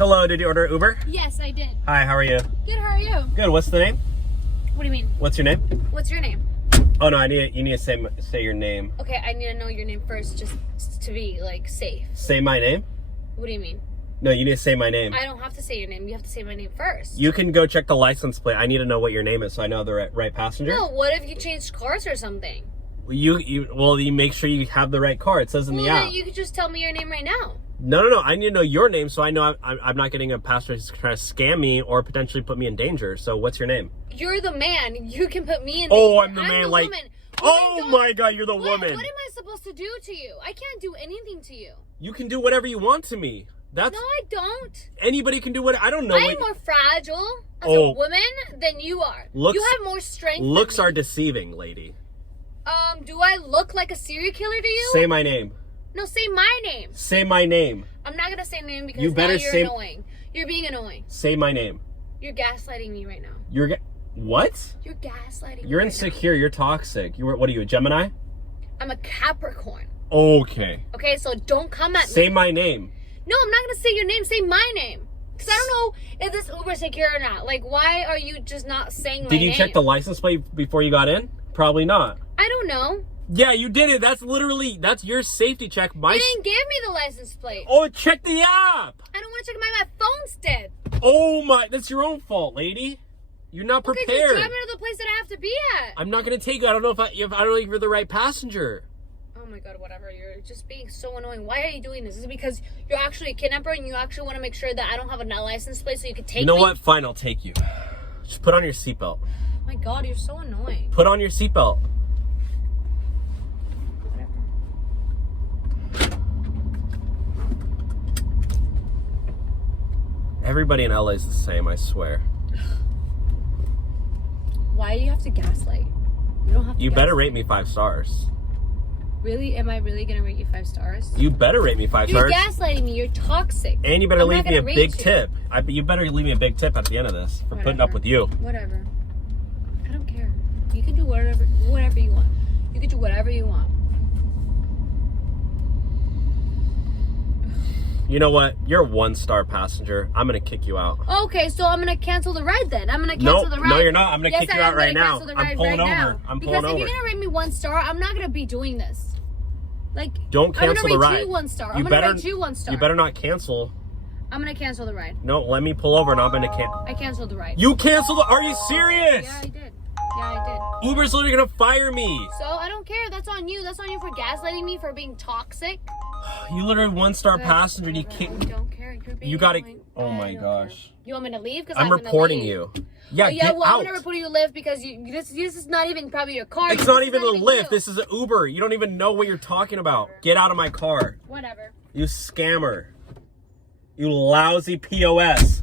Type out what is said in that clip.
Hello, did you order Uber? Yes, I did. Hi, how are you? Good, how are you? Good, what's the name? What do you mean? What's your name? What's your name? Oh no, you need to say your name. Okay, I need to know your name first just to be, like, safe. Say my name? What do you mean? No, you need to say my name. I don't have to say your name. You have to say my name first. You can go check the license plate. I need to know what your name is so I know the right passenger. No, what if you changed cars or something? You make sure you have the right car. It says in the app. Then you could just tell me your name right now. No. I need to know your name so I know I'm not getting a passenger who's trying to scam me or potentially put me in danger. So what's your name? You're the man. You can put me in danger. Oh, I'm the man. The Like, woman. oh my God, you're the woman. What am I supposed to do to you? I can't do anything to you. You can do whatever you want to me. No, I don't. Anybody can do what. I don't know. I'm more fragile as a woman than you are. You have more strength. Looks are deceiving, lady. Do I look like a serial killer to you? Say my name. No, say my name. Say my name. I'm not gonna say name because You better now you're annoying. You're being annoying. Say my name. You're gaslighting me right now. What? You're gaslighting me. You're insecure. You're toxic. What are you, a Gemini? I'm a Capricorn. Okay. Okay, so don't come at me. Say my name. No, I'm not gonna say your name. Say my name. Because I don't know if this Uber secure or not. Like, why are you just not saying my name? Did you check the license plate before you got in? Probably not. I don't know. Yeah, you did it. That's your safety check. You didn't give me the license plate. Oh, check the app. I don't want to check my phone's dead. Oh my, that's your own fault, lady. You're not prepared. Okay, just drive me to the place that I have to be at. I'm not gonna take you. I don't know if I don't know if you're the right passenger. Oh my God, whatever. You're just being so annoying. Why are you doing this? Is it because you're actually a kidnapper and you actually want to make sure that I don't have a license plate so you can take me? You know what? Fine, I'll take you. Just put on your seatbelt. Oh my God, you're so annoying. Put on your seatbelt. Everybody in LA is the same, I swear. Why do you have to gaslight? You don't have to. You better rate me 5 stars. Really? Am I really gonna rate you 5 stars? You better rate me 5 stars. You're gaslighting me. You're toxic. And you better leave me a big tip. You better leave me a big tip at the end of this for putting up with you. Whatever. I don't care. You can do whatever you want. You can do whatever you want. You know what? You're a 1-star passenger. I'm gonna kick you out. Okay, so I'm gonna cancel the ride then. I'm gonna cancel the ride. No, you're not. I'm gonna kick you out right now. I'm pulling over. Because if you're gonna rate me 1 star, I'm not gonna be doing this. Like, don't cancel the ride. I'm gonna rate you 1 star. I'm gonna rate you 1 star. You better not cancel. I'm gonna cancel the ride. No, let me pull over and I'm gonna cancel. I canceled the ride. You canceled the? Are you serious? Yeah, I did. Yeah, I did. Uber's literally gonna fire me. So I don't care. That's on you. That's on you for gaslighting me, for being toxic. You literally 1-star passenger. You can't. I don't care. You're being You gotta. annoying. Oh my gosh. You want me to leave? Because I'm reporting you. Yeah, get well, out. I'm gonna report you to Lyft because this is not even probably your car. It's not even a Lyft. This is an Uber. You don't even know what you're talking about. Whatever. Get out of my car. Whatever. You scammer. You lousy POS.